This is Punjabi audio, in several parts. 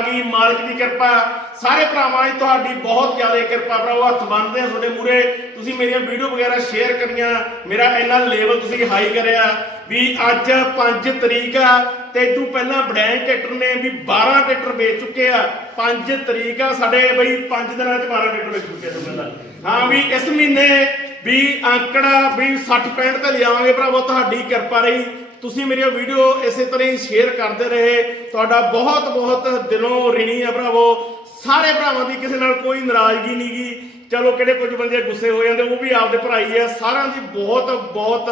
ਆ ਗਈ ਮਾਲਕ ਦੀ ਕਿਰਪਾ। ਸਾਰੇ ਭਰਾਵਾਂ ਦੀ ਤੁਹਾਡੀ ਬਹੁਤ ਜ਼ਿਆਦਾ ਕਿਰਪਾ, ਭਰਾਵੋ, ਹੱਥ ਬੰਨਦੇ ਆ ਤੁਹਾਡੇ ਮੂਰੇ ਤੁਸੀਂ ਮੇਰੀਆਂ ਵੀਡੀਓ ਵਗੈਰਾ ਸ਼ੇਅਰ ਕਰੀਆਂ। ਮੇਰਾ ਇੰਨਾ ਲੈਵਲ ਤੁਸੀਂ ਹਾਈ ਕਰਿਆ ਵੀ ਅੱਜ 5 ਤਰੀਕ ਆ ਤੇ ਇਦੋਂ ਪਹਿਲਾਂ ਬੜੈਂ ਟਰੈਕਟਰ ਨੇ ਵੀ 12 ਟਰੈਕਟਰ ਵੇਚ ਚੁੱਕੇ ਆ। 5 ਤਰੀਕ ਆ ਸਾਡੇ ਬਈ 5 ਦਿਨਾਂ ਚ 12 ਟਰੈਕਟਰ ਵੇਚ ਚੁੱਕੇ ਆ ਪਹਿਲਾਂ ਹਾਂ ਵੀ ਇਸ ਮਹੀਨੇ ਵੀ ਅੰਕੜਾ ਵੀ 60 65 ਤੇ ਲਿਆਵਾਂਗੇ ਭਰਾਵੋ, ਤੁਹਾਡੀ ਕਿਰਪਾ ਰਹੀ। ਤੁਸੀਂ ਮੇਰੀਆਂ ਵੀਡੀਓ ਇਸੇ ਤਰ੍ਹਾਂ ਹੀ ਸ਼ੇਅਰ ਕਰਦੇ ਰਹੇ। ਤੁਹਾਡਾ ਬਹੁਤ ਬਹੁਤ ਦਿਲੋਂ ਰਿਣੀ ਆ ਭਰਾਵੋ। ਸਾਰੇ ਭਰਾਵਾਂ ਦੀ ਕਿਸੇ ਨਾਲ ਕੋਈ ਨਾਰਾਜ਼ਗੀ ਨਹੀਂ ਗੀ। ਚਲੋ, ਕਿਹੜੇ ਕੁਝ ਬੰਦੇ ਗੁੱਸੇ ਹੋ ਜਾਂਦੇ, ਉਹ ਵੀ ਆਪਦੇ ਭਰਾਈ ਆ। ਸਾਰਿਆਂ ਦੀ ਬਹੁਤ ਬਹੁਤ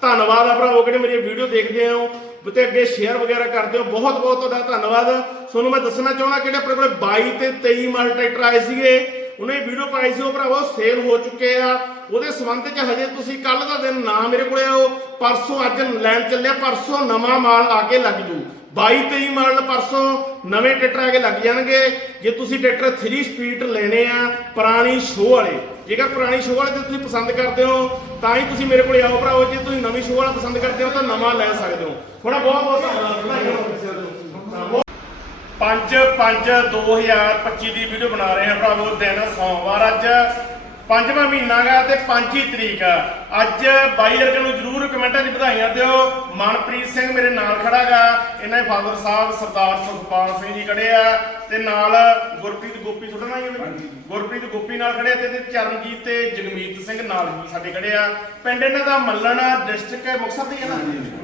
ਧੰਨਵਾਦ ਆ ਭਰਾਵੋ, ਕਿਹੜੇ ਮੇਰੀ ਵੀਡੀਓ ਦੇਖਦੇ ਹੋ। ਤੇ ਅੱਗੇ ਸ਼ੇਅਰ ਵਗੈਰਾ ਕਰਦੇ ਹੋ। ਬਹੁਤ ਬਹੁਤ ਤੁਹਾਡਾ ਧੰਨਵਾਦ। ਤੁਹਾਨੂੰ ਮੈਂ ਦੱਸਣਾ ਚਾਹੁੰਦਾ, ਕਿਹੜੇ ਆਪਣੇ ਕੋਲ 22 ਤੇ 23 ਮਾਲ ਟਰੈਕਟਰ ਆਏ ਸੀਗੇ। ਉਹਨੇ ਵੀਡੀਓ ਪਾਈ ਸੀ, ਉਹ ਭਰਾਵੋ ਸੇਲ ਹੋ ਚੁੱਕੇ ਆ। ਉਹਦੇ ਸੰਬੰਧ ਚ ਹਜੇ ਤੁਸੀਂ ਕੱਲ ਦਾ ਦਿਨ ਨਾ ਮੇਰੇ ਕੋਲੇ ਆਓ, ਪਰਸੋਂ ਅੱਜ ਲੈਣ ਚੱਲਿਆ, ਪਰਸੋਂ ਨਵਾਂ ਮਾਲ ਆ ਕੇ ਲੱਗ ਜੂ। 22 23 ਮਾਡਲ ਪਰਸੋਂ ਨਵੇਂ ਟਰੈਕਟਰ ਆ ਕੇ ਲੱਗ ਜਾਣਗੇ। ਜੇ ਤੁਸੀਂ ਟਰੈਕਟਰ 3 ਸਪੀਡ ਲੈਣੇ ਆ, ਪੁਰਾਣੀ ਸ਼ੋਅ ਵਾਲੇ, ਜੇਕਰ ਪੁਰਾਣੀ ਸ਼ੋਅ ਵਾਲੇ ਤੇ ਤੁਸੀਂ ਪਸੰਦ ਕਰਦੇ ਹੋ, ਤਾਂ ਹੀ ਤੁਸੀਂ ਮੇਰੇ ਕੋਲੇ ਆਓ ਭਰਾਵੋ। ਜੇ ਤੁਸੀਂ ਨਵੀਂ ਸ਼ੋਅ ਵਾਲਾ ਪਸੰਦ ਕਰਦੇ ਹੋ, ਤਾਂ ਨਵਾਂ ਲੈ ਸਕਦੇ ਹੋ। ਥੋੜਾ ਬਹੁਤ ਬਹੁਤ ਧੰਨਵਾਦ। 5 5 2025 ਦੀ ਵੀਡੀਓ ਬਣਾ ਰਹੇ ਹਾਂ ਭਰਾਵੋ ਦਿਨ ਸੋਮਵਾਰ ਅੱਜ। ਪੰਜਵਾਂ ਮਹੀਨਾ ਗਾ ਤੇ 5 ਹੀ ਤਰੀਕ। ਆ ਅੱਜ ਬਾਈ ਵਰਗੇ ਨੂੰ ਜਰੂਰ ਕਮੈਂਟਾਂ 'ਚ ਵਧਾਈਆਂ ਦਿਓ। ਮਨਪ੍ਰੀਤ ਸਿੰਘ ਮੇਰੇ ਨਾਲ ਖੜਾ ਗਾ। ਇਹਨਾਂ ਦੇ ਫਾਦਰ ਸਾਹਿਬ ਸਰਦਾਰ ਸੁਖਪਾਲ ਸਿੰਘ ਜੀ ਖੜੇ ਆ। ਤੇ ਨਾਲ ਗੁਰਪ੍ਰੀਤ ਗੋਪੀ ਹੀ ਹੈ ਬਈ? ਗੁਰਪ੍ਰੀਤ ਗੋਪੀ ਨਾਲ ਖੜੇ ਤੇ ਤੇ ਚਰਨਜੀਤ ਤੇ ਜਗਮੀਤ ਸਿੰਘ ਨਾਲ ਵੀ ਸਾਡੇ ਖੜੇ ਆ। ਪਿੰਡ ਇਹਨਾਂ ਦਾ ਮੱਲਣ ਡਿਸਟ੍ਰਿਕਟ ਮੁਕਤਸਰ ਦੀ ਹੈ ਨਾ?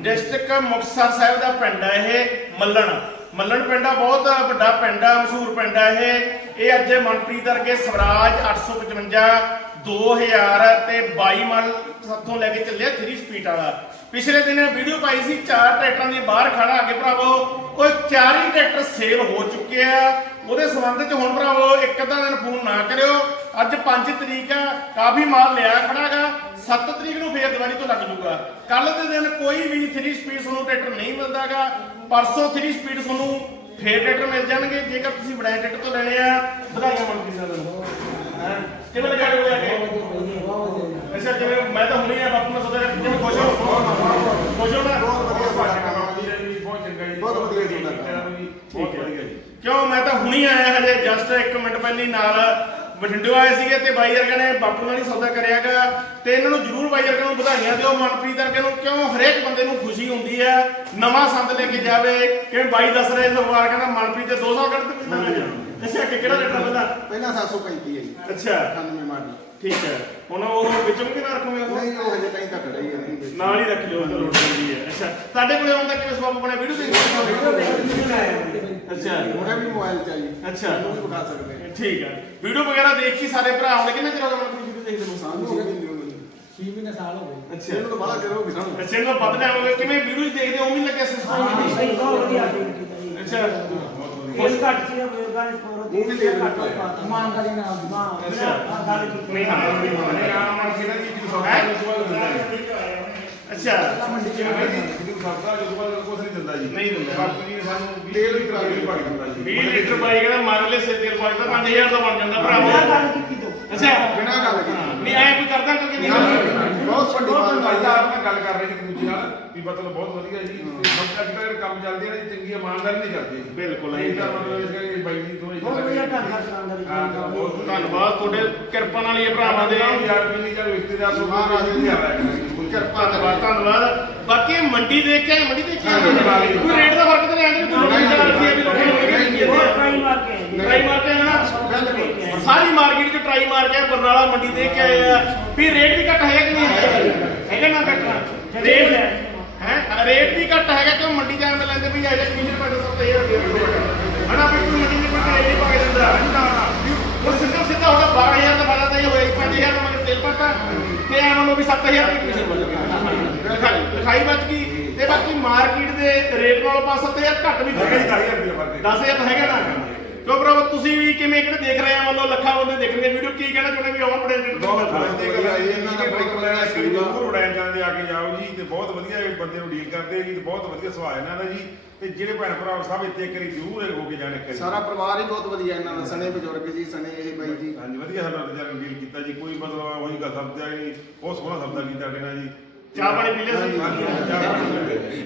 ਡਿਸਟ੍ਰਿਕਟ ਮੁਕਤਸਰ ਸਾਹਿਬ ਦਾ ਪਿੰਡ ਆ ਇਹ ਮੱਲਣ। ਮੱਲਣ ਪਿੰਡ ਆ, ਬਹੁਤ ਵੱਡਾ ਪਿੰਡ ਆ, ਮਸ਼ਹੂਰ ਪਿੰਡ ਆ ਇਹ। ਇਹ ਅੱਜ ਮਨਪ੍ਰੀਤ ਵਰਗੇ ਸਵਰਾਜ 855 2000 ਤੇ 22 ਮਾਡਲ ਸਾਥੋਂ ਲੈ ਕੇ ਚੱਲਿਆ 3 ਸਪੀਡ ਵਾਲਾ। ਪਿਛਲੇ ਦਿਨ ਵੀਡੀਓ ਪਾਈ ਸੀ, ਚਾਰ ਟਰੈਕਟਰਾਂ ਦੀ ਬਾਹਰ ਖੜਾ ਆ ਕੇ ਭਰਾਵੋ, ਉਹ ਚਾਰ ਹੀ ਟਰੈਕਟਰ ਸੇਲ ਹੋ ਚੁੱਕੇ ਆ। ਉਹਦੇ ਸੰਬੰਧ ਚ ਹੁਣ ਭਰਾਵੋ ਇੱਕ ਅੱਧਾ ਦਿਨ ਫੋਨ ਨਾ ਕਰਿਓ। ਅੱਜ 5 ਤਰੀਕ ਆ ਕਾਫੀ ਮਾਲ ਲਿਆ ਖੜਾਗਾ 7 ਤਰੀਕ ਨੂੰ ਫੇਰ ਦੀਵਾਲੀ ਤੋਂ ਲੱਗ ਜੂਗਾ। ਕੱਲ ਦੇ ਦਿਨ ਕੋਈ ਵੀ 3 ਸਪੀਡ ਤੁਹਾਨੂੰ ਟਰੈਕਟਰ ਨਹੀਂ ਮਿਲਦਾਗਾ ਪਰਸੋਂ 3 ਸਪੀਡ ਤੁਹਾਨੂੰ ਫੇਰ ਟਰੈਕਟਰ ਮਿਲ ਜਾਣਗੇ। ਜੇਕਰ ਤੁਸੀਂ ਬੜਾਈ ਟਰੈਕਟਰ ਤੋਂ ਲੈਣੇ ਆ ਵਧਾਈਆਂ ਕਿਸੇ ਨੂੰ ਹਾਂ? ਕਿਵੇਂ ਲੱਗਾ ਰਿਹਾ ਕੇ ਅੱਛਾ ਜਿਵੇਂ ਮੈਂ ਤਾਂ ਹੁਣੇ ਆ ਬਾਪੂ ਨਾਲ ਸੋਚਿਆ ਕਿਵੇਂ ਖੁਸ਼ ਹੋ। ਖੁਸ਼ ਹੋ ਨਾ? ਬਹੁਤ ਵਧੀਆ ਵਧੀਆ ਜੀ ਬਹੁਤ ਚੰਗਾ ਜੀ। ਬਹੁਤ ਵਧੀਆ ਜੀ ਬਹੁਤ। ਵਧੀਆ ਜੀ। ਕਿਉਂ? ਮੈਂ ਤਾਂ ਹੁਣੀ ਆਇਆ ਹਜੇ ਜਸਟ 1 ਮਿੰਟ ਪਹਿਲੀ ਨਾਲ। ਬਠਿੰਡਿਓ ਆਏ ਸੀਗੇ ਤੇ ਬਾਈ ਵਰਗੇ ਨੇ ਬਾਪੂ ਨਾਲ ਹੀ ਸੌਦਾ ਕਰਿਆਗਾ ਤੇ ਇਹਨਾਂ ਨੂੰ ਜਰੂਰ ਬਾਈ ਵਰਗੇ ਨੂੰ ਵਧਾਈਆਂ ਦਿਓ। ਮਨਪ੍ਰੀਤ ਵਰਗੇ ਨੂੰ ਕਿਉਂ ਹਰੇਕ ਬੰਦੇ ਨੂੰ ਖੁਸ਼ੀ ਹੁੰਦੀ ਹੈ? ਨਵਾਂ ਸੰਦ ਲੈ ਕੇ ਜਾਵੇ। ਕਿਵੇਂ ਬਾਈ ਦੱਸ ਰਹੇ ਸੀ ਵਾਰ ਕਹਿੰਦਾ ਮਨਪ੍ਰੀਤ ਦੇ 200 ਕੱਢ ਦਿੱਤੇ? ਅੱਛਾ ਕਿ ਕਿਹੜਾ ਰੇਟ ਬੰਦਾ ਪਹਿਲਾਂ 735 ਹੈ ਜੀ। ਅੱਛਾ। 98 ਮਾਡਲ। ਠੀਕ ਹੈ। ਹੁਣ ਉਹ ਵਿੱਚੋਂ ਕਿ ਨਾ ਰੱਖੋਗੇ ਉਹ? ਨਹੀਂ ਉਹ ਹਜੇ ਤਾਈਂ ਤਾਂ ਖੜਾ ਹੀ ਹੈ ਨਹੀਂ ਨਾਲ ਹੀ ਰੱਖ ਲਿਓ ਤਾਂ ਲੋੜ ਪੈਂਦੀ ਹੈ। ਅੱਛਾ ਤੁਹਾਡੇ ਕੋਲੇ ਆਉਂਦਾ ਕਿਵੇਂ ਸਵਾਬ ਬਣਿਆ ਵੀਡੀਓ ਦੇਖ। ਅੱਛਾ। ਉਹਨੇ ਵੀ ਮੋਬਾਈਲ ਚਾਹੀਏ ਅੱਛਾ। ਉਹਨੂੰ ਵੀ ਉਠਾ ਸਕਦੇ ਹਾਂ। ਠੀਕ ਹੈ ਵੀਡੀਓ ਵਗੈਰਾ ਦੇਖ ਕੇ ਸਾਰੇ ਭਰਾ ਆਉਂਦੇ ਕਿੰਨੇ ਚਿਰ ਹੋ ਗਿਆ ਮੈਨੂੰ ਵੀਡੀਓ ਦੇਖਦੇ ਨੂੰ? ਸਾਨੂੰ ਹੋ ਨੂੰ ਛੇ ਮਹੀਨੇ ਸਾਲ ਹੋ ਗਏ। ਅੱਛਾ। ਇਹਨੂੰ ਤਾਂ ਬਾਹਲਾ ਚਿਰ ਹੋ ਗਿਆ ਸਾਨੂੰ। ਅੱਛਾ ਇਹਨਾਂ ਵੱਧ ਟਾਈਮ ਹੋ ਗਿਆ ਕਿਵੇਂ ਵੀਡੀਓ ਦੇਖਦੇ ਹੋ ਵੀ ਲੱਗਿਆ ਸਿਸਟਮ ਸਹੀ ਬਹੁਤ ਵਧੀਆ ਅੱਛਾ। ਕੋਈ ਘੱਟ ਸੀ ਬਜ਼ੁਰਗਾਂ ਨੇ ਫੋਰੋ ਉਹ ਵੀ ਦੇ ਦਿੱਤਾ ਘੱਟ ਇਮਾਨਦਾਰੀ ਨਾਲ। ਮਾਂ ਅੱਛਾ। ਗੱਲ ਕੀਤੀ। ਨਹੀਂ ਹਾਂ ਨਹੀਂ ਨਹੀਂ ਹਾਂ ਆਮ ਮਨ ਖੇਦਾ ਜੀ ਜੀ ਸੌਦਾ ਉਸ ਤੋਂ ਬਾਅਦ ਦਿੰਦਾ ਜੀ ਅੱਛਾ। ਮੰਡੀ ਚ ਜਿਵੇਂ ਜੀ ਜੀ ਸੌਦਾ ਉਸ ਤੋਂ ਬਾਅਦ ਕੁਝ ਨਹੀਂ ਦਿੰਦਾ ਜੀ। ਨਹੀਂ ਦਿੰਦਾ। ਬਾਪੂ ਜੀ ਨੇ ਸਾਨੂੰ ਤੇਲ ਵੀ ਕਰਾ ਕੇ ਪਾ ਕੇ ਦਿੰਦਾ ਜੀ। 20 ਲੀਟਰ ਬਾਈ ਕਹਿੰਦਾ ਮਗਲੇ ਸੇ ਤੇਲ ਪਾਈ ਤਾਂ 5000 ਦਾ ਬਣ ਜਾਂਦਾ ਭਰਾਵੋ। ਗੱਲ ਕੀਤੀ ਤੋ। ਅੱਛਾ। ਬਿਨਾਂ ਗੱਲ ਕੀਤੀ। ਨਹੀਂ ਐ ਕੋਈ ਕਰਦਾ ਕਿ ਨਹੀਂ। ਬਹੁਤ ਵੱਡੀ ਗੱਲ ਕਰ ਰਹੇ ਮਤਲਬ ਬਹੁਤ ਵਧੀਆ ਜੀ। ਤੇ ਸਭ ਅੱਜ ਕੱਲ੍ਹ ਕੰਮ ਚੱਲਦੇ ਨੇ ਚੰਗੀ ਇਮਾਨਦਾਰੀ ਨਹੀਂ ਕਰਦੇ ਬਿਲਕੁਲ, ਇਹ ਤਾਂ ਮਤਲਬ ਇਸ ਕਰਕੇ ਬਾਈ ਜੀ ਥੋੜੀ ਬਹੁਤ ਵਧੀਆ ਢੰਗ ਨਾਲ ਇਮਾਨਦਾਰੀ ਹਾਂ ਤਾਂ ਬਹੁਤ ਧੰਨਵਾਦ ਤੁਹਾਡੇ ਕਿਰਪਾ ਨਾਲ ਹੀ ਇਹ ਭਰਾਵਾਂ ਦੇ। ਯਾਰ ਵੀ ਨਹੀਂ ਜਾਂ ਰਿਸ਼ਤੇਦਾਰ ਤੋਂ ਮਹਾਰਾਜ ਦੀ ਆ ਰਿਹਾ ਕੋਈ ਕਿਰਪਾ ਧੰਨਵਾਦ ਧੰਨਵਾਦ। ਬਾਕੀ ਇਹ ਮੰਡੀ ਦੇਖ ਕੇ ਆਏ, ਮੰਡੀ ਦੇਖ ਕੇ ਆਏ। ਕੋਈ ਰੇਟ ਦਾ ਫ਼ਰਕ ਤਾਂ ਨਹੀਂ ਆਉਂਦਾ ਕੋਈ ਲੋਕਾਂ ਦੀ ਰੱਖੀ ਹੈ ਵੀ ਲੋਕਾਂ ਨੂੰ ਕਿਹੜੀ ਬਹੁਤ ਟਰਾਈ ਮਾਰ ਕੇ। ਟਰਾਈ ਮਾਰ ਕੇ ਆਏ ਨਾ। ਸਾਰੀ ਮਾਰਕੀਟ 'ਚ ਟਰਾਈ ਮਾਰ ਕੇ ਆਏ, ਬਰਨਾਲਾ ਮੰਡੀ ਦੇਖ ਕੇ ਆਏ ਆ। ਵੀ ਰੇਟ ਵੀ ਘੱਟ ਹੈਗਾ ਕਿ ਨਹੀਂ? ਹੈਗਾ ਹੈਗਾ ਨਾ ਘੱਟ। ਰੇਟ ਹੈ। ਰੇਟ ਵੀ ਘੱਟ ਹੈਗਾ ਕਿਉਂ? ਮੰਡੀ ਜਾਣ ਦੇ ਲੈਂਦੇ ਵੀ ਆਜਾ ਕਮਿਸ਼ਨ ਪੈਸੇ ਸਭ ਤੇ ਹਜ਼ਾਰ ਹਣਾ ਵੀ ਕੋਈ ਮੰਡੀ ਦੇ ਰੇਟ ਨਹੀਂ ਪਾ ਕੇ ਦਿੰਦਾ। ਨਾ ਨਾ ਵੀ ਉਹ ਸਿੱਧਾ ਸਿੱਧਾ ਉਹਦਾ 12000 ਦਾ ਵਾਲਾ ਤਾਂ ਇਹ ਹੋਇਆ 5000 ਦਾ ਮਗਰ ਤੇਲ ਪੱਟਾ ਤੇ ਐਵੇਂ ਨੂੰ ਵੀ 7000 ਦੀ ਕਮਿਸ਼ਨ ਬਣ ਗਈ ਲਿਖਾਈ ਲਿਖਾਈ ਬਚ ਗਈ। ਤੇ ਬਾਕੀ ਮਾਰਕੀਟ ਦੇ ਰੇਟ ਨਾਲੋਂ 5-7000 ਘੱਟ ਵੀ ਹੈਗਾ ਹੈਗਾ ਜੀ 10000 ਰੁਪਏ ਫ਼ਰਕ 10000 ਤਾਂ ਹੈਗਾ ਨਾ। ਕਿਉਂ ਭਰਾਵਾ ਤੁਸੀਂ ਵੀ ਕਿਵੇਂ ਕਿਹੜੇ ਦੇਖ ਰਹੇ ਆ? ਮੰਨ ਲਓ ਲੱਖਾਂ ਬੰਦੇ ਦੇਖਣਗੇ ਵੀਡੀਓ ਕੀ ਕਹਿਣਾ ਚਾਹੁੰਦੇ ਵੀ ਬਹੁਤ ਬੜੇ ਵਧੀਆ ਇਹਨਾਂ ਦਾ ਜ਼ਰੂਰ ਉਡਾਨ ਜਾਂਦੇ ਆ ਕੇ ਜਾਓ ਜੀ ਤੇ ਬਹੁਤ ਵਧੀਆ ਇਹ ਬੰਦੇ ਨੂੰ ਡੀਲ ਕਰਦੇ ਜੀ ਤੇ ਬਹੁਤ ਵਧੀਆ ਸੁਭਾਅ ਇਹਨਾਂ ਦਾ ਜੀ। ਤੇ ਜਿਹੜੇ ਭੈਣ ਭਰਾ ਸਭ ਇੱਥੇ ਇੱਕ ਵਾਰੀ ਜ਼ਰੂਰ ਹੋ ਕੇ ਜਾਣ ਇੱਕ ਵਾਰੀ ਸਾਰਾ ਪਰਿਵਾਰ ਹੀ ਬਹੁਤ ਵਧੀਆ ਇਹਨਾਂ ਦਾ ਸਣੇ ਬਜ਼ੁਰਗ ਜੀ ਸਣੇ ਇਹ ਬਾਈ ਜੀ। ਹਾਂਜੀ ਵਧੀਆ ਸਾਡਾ ਵਿਚਾਰ ਡੀਲ ਕੀਤਾ ਜੀ ਕੋਈ ਮਤਲਬ ਉਹੀ ਗੱਲ ਸਮਝਿਆ ਨਹੀਂ ਬਹੁਤ ਸੋਹਣਾ ਸ਼ਬਦਾਂ ਕੀਤਾ ਇਹਨਾਂ ਜੀ। ਚਾਹ ਪਾਣੀ ਪੀ ਲਿਆ ਸੀ।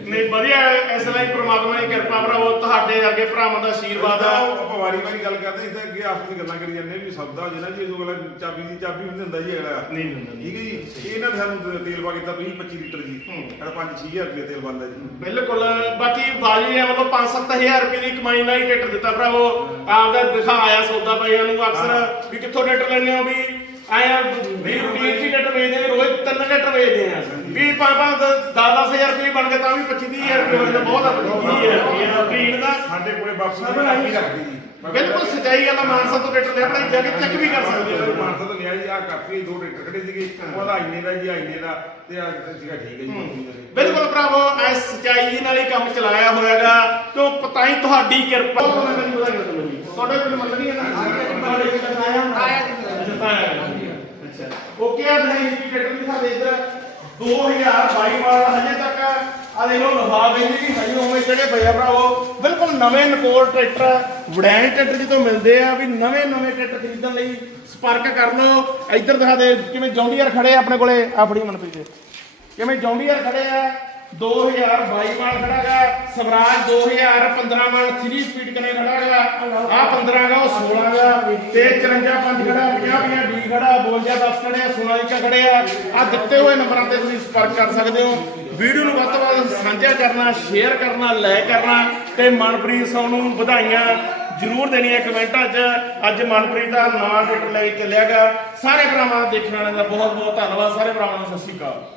ਨਹੀਂ ਵਧੀਆ ਇਸ ਲਈ ਪ੍ਰਮਾਤਮਾ ਦੀ ਕਿਰਪਾ ਭਰਾਵੋ ਤੁਹਾਡੇ ਅੱਗੇ ਭਰਾਵਾਂ ਦਾ ਆਸ਼ੀਰਵਾਦ ਆ ਉਹ ਆਪਾਂ ਵਾਰੀ ਵਾਰੀ ਗੱਲ ਕਰਦੇ ਇੱਥੇ ਅੱਗੇ ਆਪਸ ਵਿੱਚ ਗੱਲਾਂ ਕਰੀ ਜਾਂਦੇ ਵੀ ਸਬਦਾ ਜਿਹੜਾ ਜੀ ਜਦੋਂ ਅਗਲਾ ਚਾਬੀ ਦੀ ਚਾਬੀ ਹੁੰਦੀ ਹੁੰਦਾ ਜੀ ਅਗਲਾ ਨਹੀਂ ਠੀਕ ਹੈ ਜੀ? ਇਹਨਾਂ ਨੇ ਸਾਨੂੰ ਤੇਲ ਪਾ ਕੀਤਾ 20 25 ਲੀਟਰ ਜੀ। ਹੂੰ। ਸਾਡਾ 5-6000 ਰੁਪਏ ਤੇਲ ਬੰਦਾ ਜੀ। ਬਿਲਕੁਲ ਬਾਕੀ ਬਾਜੀ ਹੈ ਮਤਲਬ 5-7000 ਰੁਪਏ ਦੀ ਕਮਾਈ ਨਾਲ ਹੀ ਟਰੈਕਟਰ ਦਿੱਤਾ ਭਰਾਵੋ। ਆਪਦਾ ਦਿਖਾਇਆ ਸੌਦਾ ਪਈਆਂ ਨੂੰ ਅਕਸਰ ਵੀ ਕਿੱਥੋਂ ਟਰੈਕਟਰ ਲੈਣੇ ਹੋ ਵੀ ਆਇਆ ਵੀ ਰੂਟੀਨ ਚ ਟਰੈਕਟਰ ਵੇਚਦੇ ਨੇ ਰੋਜ਼ ਤਿੰਨ ਟਰੈਕਟਰ ਵੇਚਦੇ ਆ। ਵੀ ਪੰਜ ਪੰਜ 10-10000 ਰੁਪਏ ਬਣ ਕੇ ਤਾਂ ਵੀ 25-30000 ਰੁਪਏ ਹੋ ਜਾਂਦਾ ਬਹੁਤ ਹੈ ਰੂਟੀਨ ਦਾ ਸਾਡੇ ਕੋਲੇ ਬਾਪੂ ਸਭ ਨੇ ਨਾਲ ਕਾਪੀ ਰੱਖਦੀ ਜੀ। ਬਿਲਕੁਲ ਸਚਾਈ ਗੱਲ ਆ ਮਾਨਸਾ ਤੋਂ ਟਰੈਕਟਰ ਲੈ ਆਪਣੀ ਜਗ੍ਹਾ ਚੈੱਕ ਵੀ ਕਰ ਸਕਦੇ ਹੋ। ਮਾਨਸਾ ਤੋਂ ਲਿਆ ਜੀ ਆ ਕਾਪੀ ਦੋ ਟਰੈਕਟਰ ਖੜੇ ਸੀਗੇ ਉਹਦਾ ਇੰਨੇ ਦਾ ਜੀ ਇੰਨੇ ਦਾ ਤੇ ਆ ਸੀਗਾ ਠੀਕ ਹੈ ਜੀ ਬਿਲਕੁਲ ਭਰਾਵੋ ਐ ਸਚਾਈ ਨਾਲ ਹੀ ਕੰਮ ਚਲਾਇਆ ਹੋਇਆਗਾ ਕਿਉਂ ਪਤਾ ਹੀ ਤੁਹਾਡੀ ਕਿਰਪਾ। ਨਹੀਂ ਜੀ ਤੁਹਾਡੇ ਕੋਲ ਮੰਨਣੀ ਹੈ ਨਾ? ਤੁਹਾਡੇ ਕੋਲ ਆਇਆ ਅੱਛਾ ਓਕੇ ਆ ਨਹੀਂ ਜੀ ਟਰੈਕਟਰ ਸਾਡੇ ਇੱਧਰ 2022 ਵਾਲਾ ਹਜੇ ਤੱਕ ਆ। ਦੇਖੋ ਲਫਾ ਵੇਂਦੀ ਹਜੇ ਉਵੇਂ ਜਿਹੜੇ ਭਈਆ ਭਰਾਵੋ, ਬਿਲਕੁਲ ਨਵੇਂ ਨਕੋਲ ਟਰੈਕਟਰ ਵਡੈਨ ਟਰੈਕਟਰ ਜਿੱਥੋਂ ਮਿਲਦੇ ਆ, ਵੀ ਨਵੇਂ ਨਵੇਂ ਟਰੈਕਟਰ ਖਰੀਦਣ ਲਈ ਸੰਪਰਕ ਕਰ ਲਓ ਇੱਧਰ ਦਿਖਾ ਦੇ, ਕਿਵੇਂ ਜੌਂਡੀਅਰ ਖੜੇ ਆ ਆਪਣੇ ਕੋਲੇ। ਆ ਫੜੀ ਮਨਪ੍ਰੀਤ ਕਿਵੇਂ ਜੌਂਡੀਅਰ ਖੜੇ ਆ? 2022 ਵਾਲ ਖੜਾਗਾ ਸਵਰਾਜ 2015 ਵਾਲ 3 ਸਪੀਡ ਕਨੇ ਖੜਾਗਾ ਆ 15 ਗਾ ਉਹ 16 ਗਾ ਤੇ 54 ਪੰਜ ਖੜਾ 50 50 ਡੀ ਖੜਾ 52 10 ਖੜੇ ਆ ਸੋਨਾਲੀਕਾ ਖੜੇ ਆ? ਆ ਦਿੱਤੇ ਹੋਏ ਨੰਬਰਾਂ ਤੇ ਤੁਸੀਂ ਸੰਪਰਕ ਕਰ ਸਕਦੇ ਹੋ। ਵੀਡੀਓ ਨੂੰ ਵੱਧ ਤੋਂ ਵੱਧ ਸਾਂਝਾ ਕਰਨਾ ਸ਼ੇਅਰ ਕਰਨਾ ਲਾਈਕ ਕਰਨਾ ਤੇ ਮਨਪ੍ਰੀਤ ਸਿੰਘ ਨੂੰ ਵਧਾਈਆਂ ਜਰੂਰ ਦੇਣੀਆਂ ਕਮੈਂਟਾਂ 'ਚ। ਅੱਜ ਮਨਪ੍ਰੀਤ ਦਾ ਨਾਂ ਟਰੈਕਟਰ ਲੈ ਕੇ ਚੱਲਿਆਗਾ ਸਾਰੇ ਭਰਾਵਾਂ ਦੇਖਣ ਵਾਲਿਆਂ ਦਾ ਬਹੁਤ ਬਹੁਤ ਧੰਨਵਾਦ। ਸਾਰੇ ਭਰਾਵਾਂ ਨੂੰ ਸਤਿ ਸ਼੍ਰੀ ਅਕਾਲ।